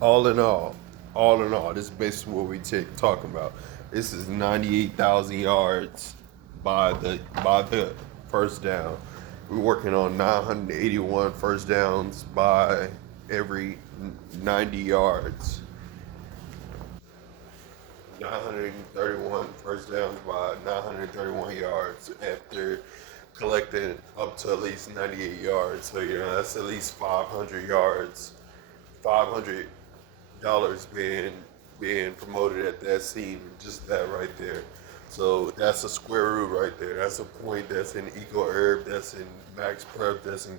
all in all, this is basically what we talking about. This is 98,000 yards by the first down. We're working on 981 first downs by every 90 yards. 931 first downs by 931 yards after collecting up to at least 98 yards. So that's at least 500 yards, $500 being promoted at that scene. Just that right there. So that's a square root right there. That's a point that's in Eco Herb, that's in Max Prep, that's in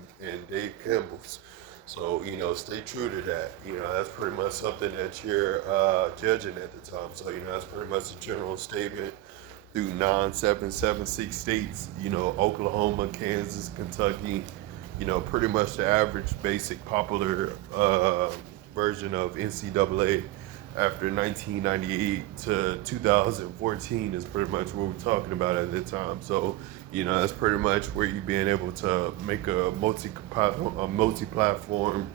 Dave Campbell's. So, stay true to that. That's pretty much something that you're judging at the time. So, that's pretty much a general statement through 776 states, Oklahoma, Kansas, Kentucky, pretty much the average basic popular version of NCAA after 1998 to 2014 is pretty much what we're talking about at the time. So, that's pretty much where you being able to make a multi-platform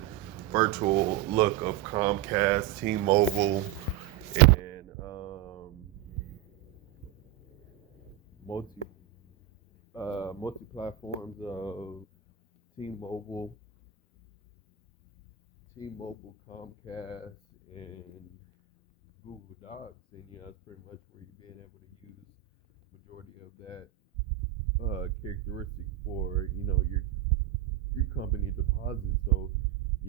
virtual look of Comcast, T-Mobile, and multi multi-platforms of T-Mobile, T-Mobile, Comcast, and Google Docs, and that's pretty much where you're being able to use majority of that characteristic for your company deposits. So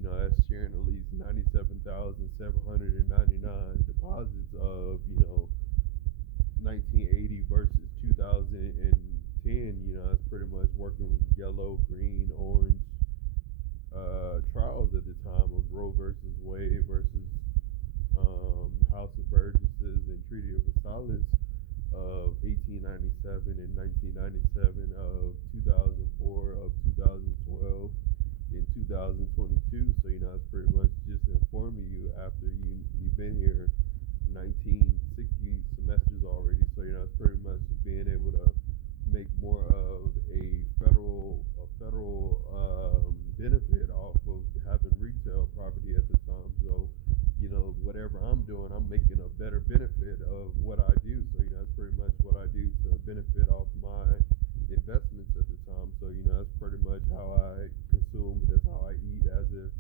that's sharing at least 97,799 deposits of 1980 versus 2010. That's pretty much working with yellow, green, orange trials at the time of Roe versus Wade versus House of Burgesses and Treaty of Versailles of 1897 and 1997 of 2004 of 2012 in 2022. So it's pretty much just informing you after you've been here 1960 semesters already. So it's pretty much being able to make more of a federal benefit off of having retail property at the time. So whatever I'm doing, I'm making a better benefit of what I do. So that's pretty much what I do to benefit off my investments at the time. So that's pretty much how I consume. That's how I eat as of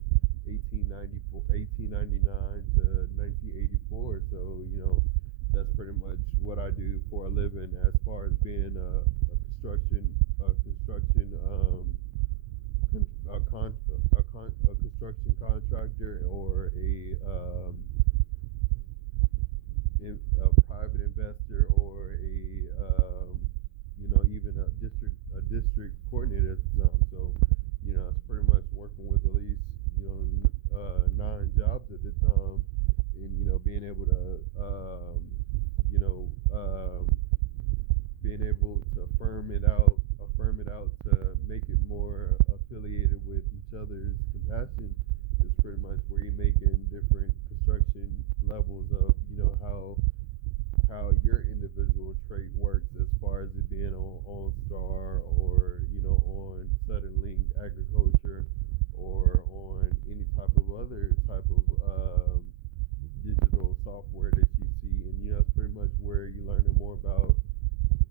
1894, 1899 to 1984. So that's pretty much what I do for a living. As far as being a construction contractor or a private investor or even a district coordinator at the time. So it's pretty much working with at least 9 jobs at the time, and being able to you know being able to affirm it out to make it more affiliated with each other's compassion is pretty much where you're making different construction levels of how your individual trait works as far as it being on Star or on Sudden Agriculture or on any type of other type of digital software that you see, and that's pretty much where you're learning more about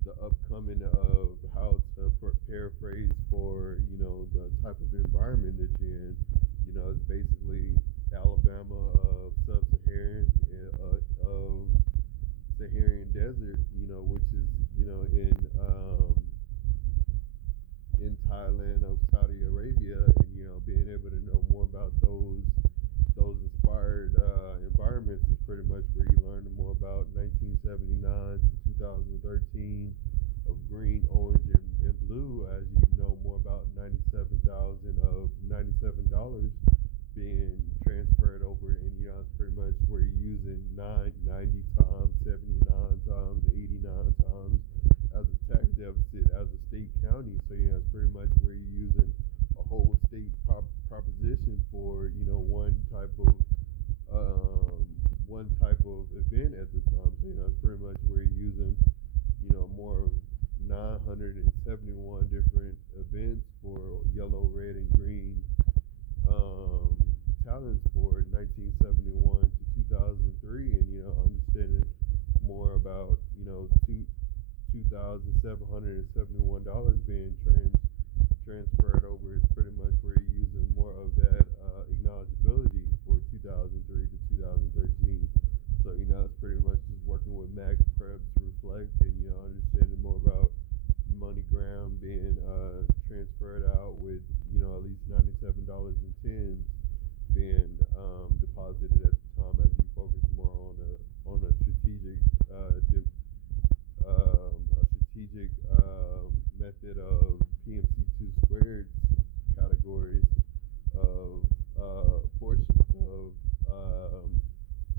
the upcoming of how to paraphrase for the type of environment that you're in. It's basically Alabama of sub-Saharan of Saharan desert, which is in Thailand of Saudi Arabia, and being able to know more about those inspired environments is pretty much where you learn more about 1979 to 2013 of green, orange, and blue, as you know more about 97,000 of $97 being transferred over, and it's pretty much where you're using 90 times, 79 times, 89 times as a tax deficit as a state county. So it's pretty much where you're using a whole state proposition for one type of event at the time. So it's pretty much where you're using more of 971 different events for yellow, red, and green talents for 1971 $771 being transferred over is pretty much where you're using more of that acknowledgeability for 2003 to 2013. So it's pretty much just working with max prep to reflect and understanding more about moneygram being transferred out with at least $97.10 being deposited at the time as you focus more on a strategic method of PMC2 squared categories of portions of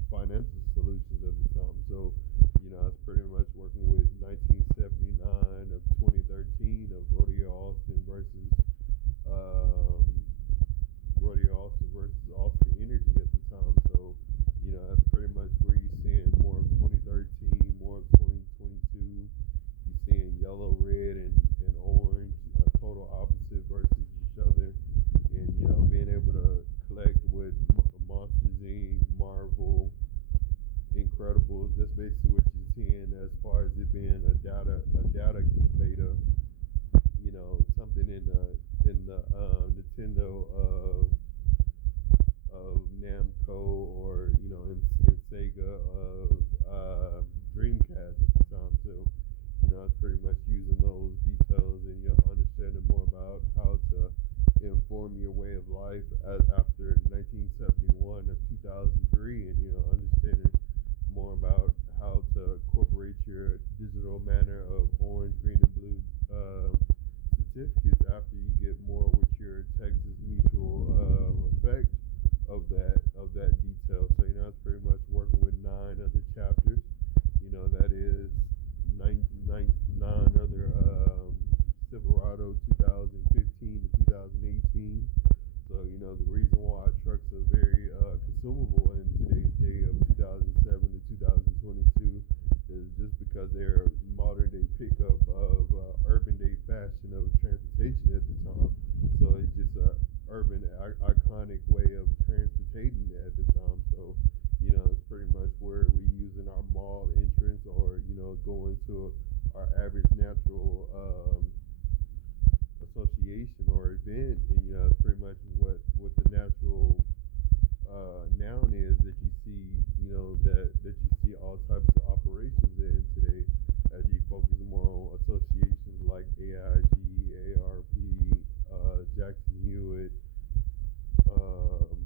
financial solutions at the time. So, I was pretty much working with 1979 of 2013 of um, Rodeo Austin versus Austin Energy at the time. So, that's pretty much where you're seeing more of 2013, more of 2022. You're seeing yellow, red, and orange, total opposite versus each other. And, being able to collect with Monsters Inc., Marvel, Incredibles. That's basically what you're seeing as far as it being a data beta. Something in the Nintendo of Namco, or in Sega of Dreamcast at the time too. It's pretty much using those details and understanding more about how to inform your way of life after 1971 of 2003, and understanding more about how to incorporate your digital manner of orange, green, and blue certificates after you get more with your Texas Mutual effect of that detail. So it's pretty much working with 9 other chapters. That is nine other Silverado 2015 to 2018. So the reason why trucks are very consumable in today's day of 2007 to 2022 is just because they're modern day pickup of urban day fashion of transportation at the time. So it's just a urban iconic way of transportating at the time. So it's pretty much where we using our mall entrance, or going to our average natural association or event, and it's pretty much what the natural noun is that you see, that you see all types of operations in today, as you focus more on associations like AIG, ARP, Jackson Hewitt, um,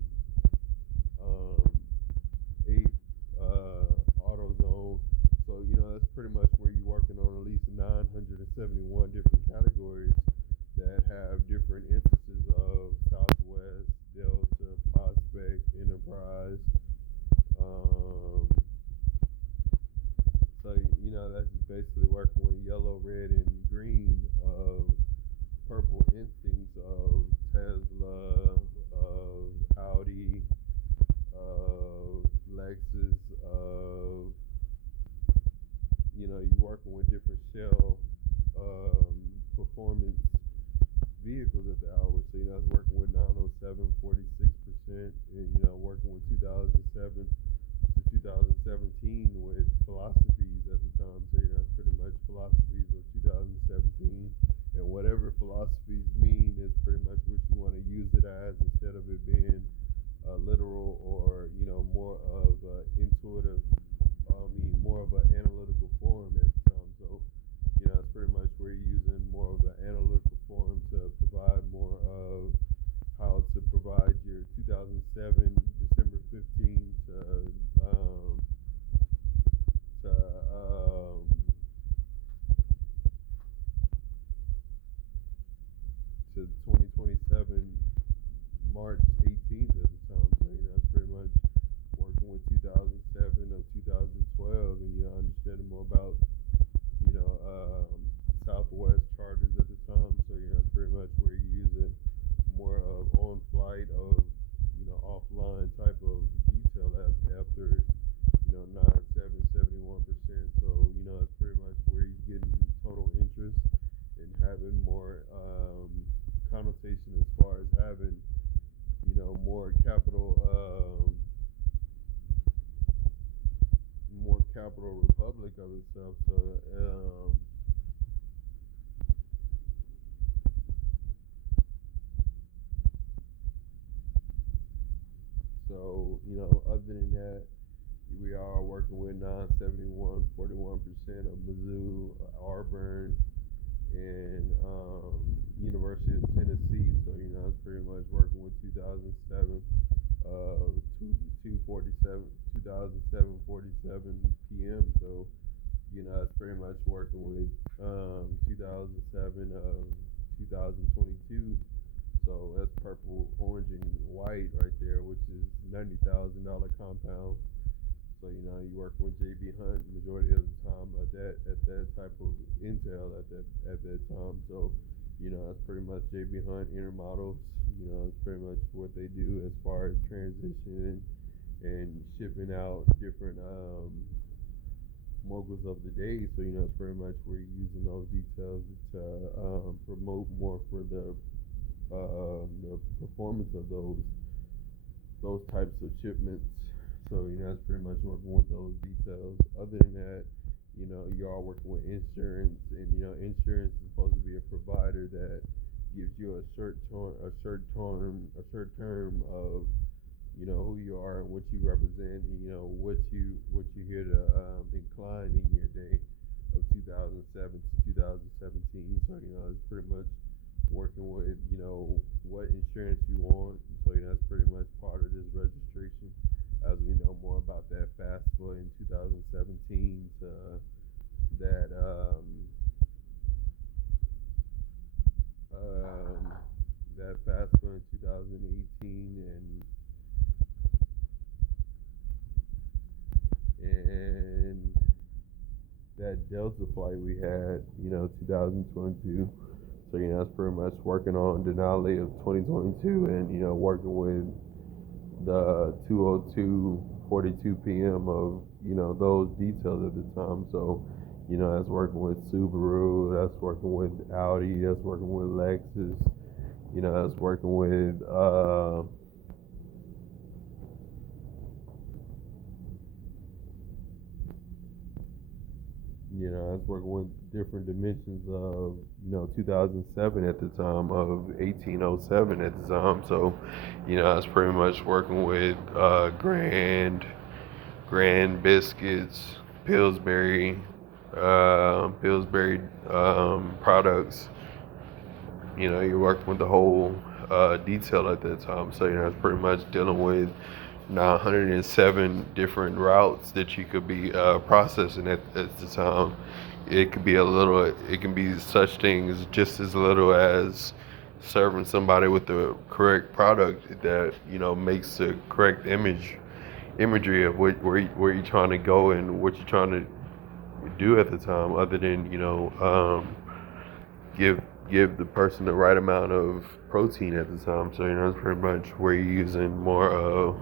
um, 8, AutoZone. So that's pretty much where you're working on at least 971 different categories that have different instances of Southwest, Delta, Prospect, Enterprise. Um, so that's basically working with yellow, red, and green of purple instincts of Tesla, of Audi, of Lexus, of you're working with different shell performance vehicles at the hour. So I was working with 907, 46%, and working with 2007 to 2017 with philosophies at the time. So that's pretty much philosophies of 2017, and whatever philosophies mean is pretty much what you want to use it as, instead of it being literal, or more of intuitive. More of an analytical form at the time. So it's pretty much where you're using more of an analytical form to provide more of how to provide your 2007 December 15th to 2027 March 18th at the time. So it's pretty much working with 2007 of 2012, and understanding more about Southwest charters at the time. So it's pretty much where you're using more of on flight of offline type of detail after 71%. So it's pretty much where you're getting total interest and having more connotation as far as having more capital republic of itself. So So, other than that, we are working with 971, 41% of Mizzou, Auburn, and University of Tennessee. So, it's pretty much working with 2007, uh, 247, 2007, 47 p.m. So, it's pretty much working with 2007 of 2022. So that's purple, orange, and white right there, which is $90,000 compound. So you work with JB Hunt majority of the time at that type of intel at that time. So that's pretty much JB Hunt intermodals. It's pretty much what they do as far as transitioning and shipping out different moguls of the day. So it's pretty much we're using those details to promote more for the performance of those types of shipments. So that's pretty much working with those details. Other than that, you are working with insurance, and insurance is supposed to be a provider that gives you a short term of who you are and what you represent, and what you here to incline in your day of 2007 to 2017. So it's pretty much working with what insurance you want. So that's pretty much part of this registration. As we know more about that FAFSA in 2017 to that that FAFSA in 2018 and that Delta flight we had, 2022. So that's pretty much working on Denali of 2022, and working with the 2:02:42 p.m. of those details at the time. So that's working with Subaru, that's working with Audi, that's working with Lexus, that's working with I was working with different dimensions of, 2007 at the time, of 1807 at the time. So, I was pretty much working with Grand Biscuits, Pillsbury products. You're working with the whole detail at that time. So, it's pretty much dealing with 907 different routes that you could be processing at the time. It can be such things just as little as serving somebody with the correct product that, makes the correct imagery of where you're trying to go and what you're trying to do at the time, other than, give the person the right amount of protein at the time. So, it's pretty much where you're using more of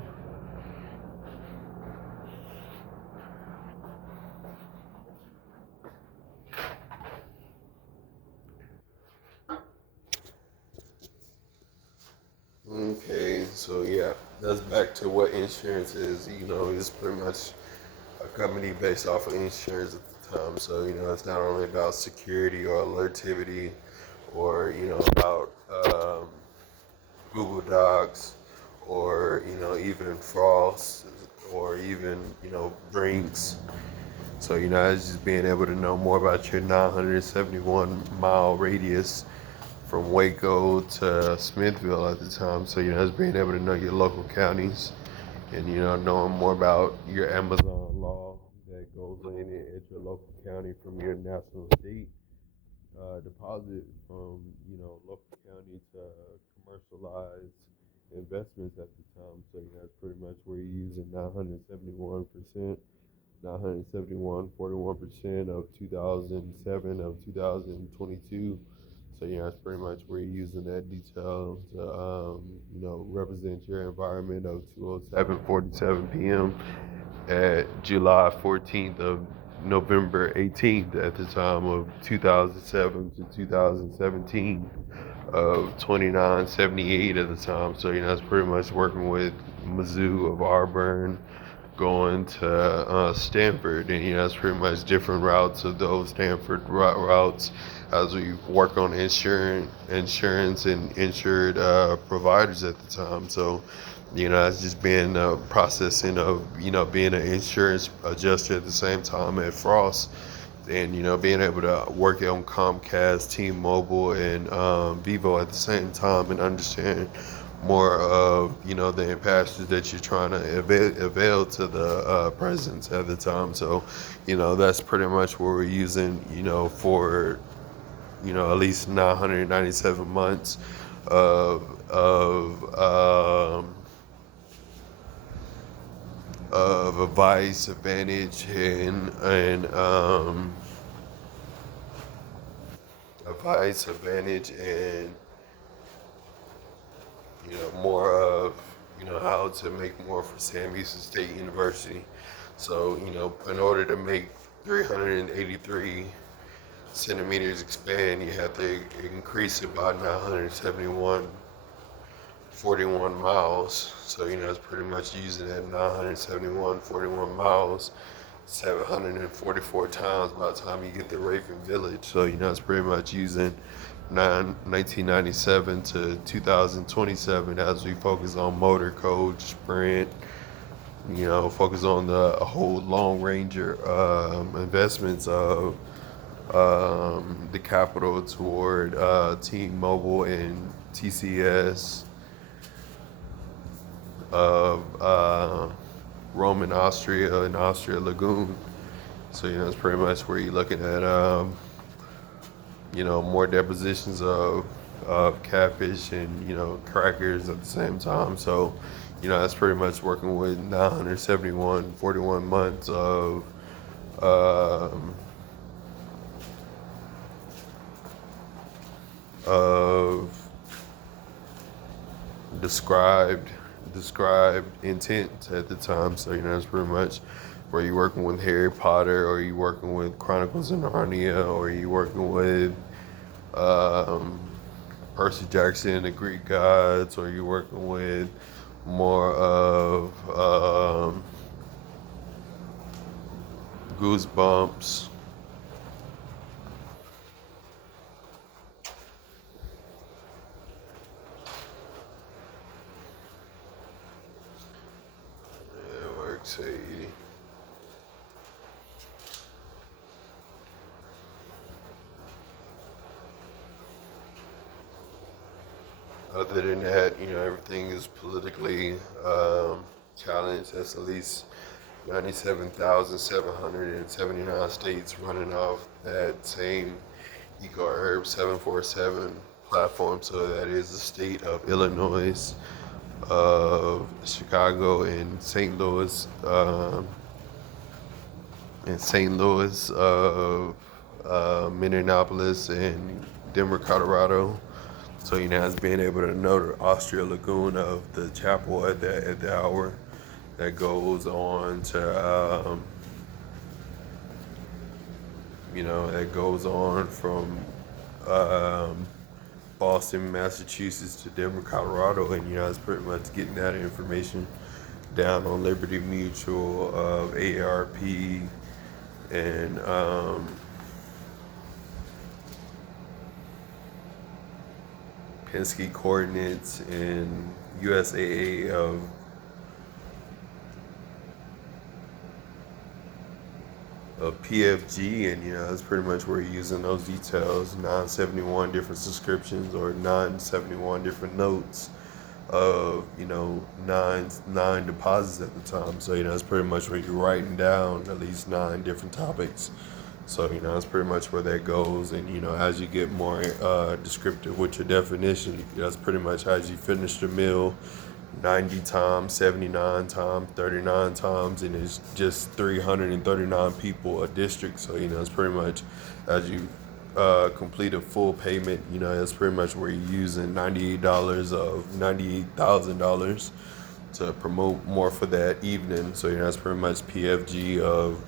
Okay, so yeah, that's back to what insurance is. It's pretty much a company based off of insurance at the time. So, it's not only about security or alertivity or, about Google Docs or, even Frost or even, drinks. So, it's just being able to know more about your 971-mile radius from Waco to Smithville at the time. So, it's being able to know your local counties and, knowing more about your Amazon law that goes in at your local county from your national state deposit from, local county to commercialized investments at the time. So, that's pretty much where you're using 971, 41% of 2007 of 2022. So, that's pretty much where you're using that detail to, represent your environment of 2:07:47 p.m. at July 14th of November 18th at the time of 2007 to 2017 of 2978 at the time. So, that's pretty much working with Mizzou of Auburn, going to Stanford, and that's pretty much different routes of those Stanford routes as we work on insurance and insured providers at the time. So It's just being processing of being an insurance adjuster at the same time at Frost, and being able to work on Comcast, T-Mobile, and Vivo at the same time, and understand more of the impasses that you're trying to avail to the presidents at the time. So that's pretty much what we're using for at least 997 months of advice, advantage, and advice, advantage, and more of how to make more for Sam Houston State University. So in order to make 383 centimeters expand, you have to increase it by 971.41 miles. So it's pretty much using that 971.41 miles 744 times by the time you get to Raven Village. So it's pretty much using 1997 to 2027 as we focus on motor code, sprint, focus on the whole long ranger investments of the capital toward T-Mobile and TCS of Rome and Austria and Austria Lagoon. So it's pretty much where you're looking at more depositions of catfish and crackers at the same time. So that's pretty much working with 971.41 months um, of described intent at the time. So that's pretty much where you're working with Harry Potter, or you working with Chronicles of Narnia, or you working with um, Percy Jackson and the Greek gods, or you working with more of Goosebumps. Yeah, works 80. Other than that, everything is politically challenged. That's at least 97,779 states running off that same EcoHerb 747 platform. So that is the state of Illinois, of Chicago, and St. Louis, of Minneapolis, and Denver, Colorado. So it's being able to know the Austria Lagoon of the chapel at the hour that goes on to that goes on from um, Boston, Massachusetts to Denver, Colorado, and it's pretty much getting that information down on Liberty Mutual of AARP and Penske Coordinates and USAA of PFG, and that's pretty much where you're using those details, 971 different subscriptions or 971 different notes of nine deposits at the time. So that's pretty much where you're writing down at least 9 different topics. So that's pretty much where that goes, and as you get more descriptive with your definition, that's pretty much as you finish the meal, 90 times, 79 times, 39 times, and it's just 339 people a district. So it's pretty much as you complete a full payment, that's pretty much where you're using $98 of $98,000 to promote more for that evening. So that's pretty much PFG of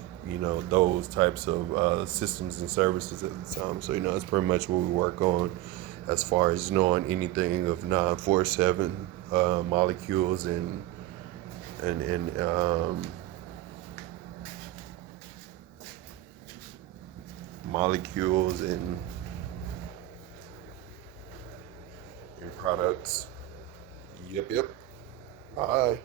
those types of systems and services at the time. So that's pretty much what we work on as far as knowing anything of 947 molecules and molecules and products. Yep. Bye.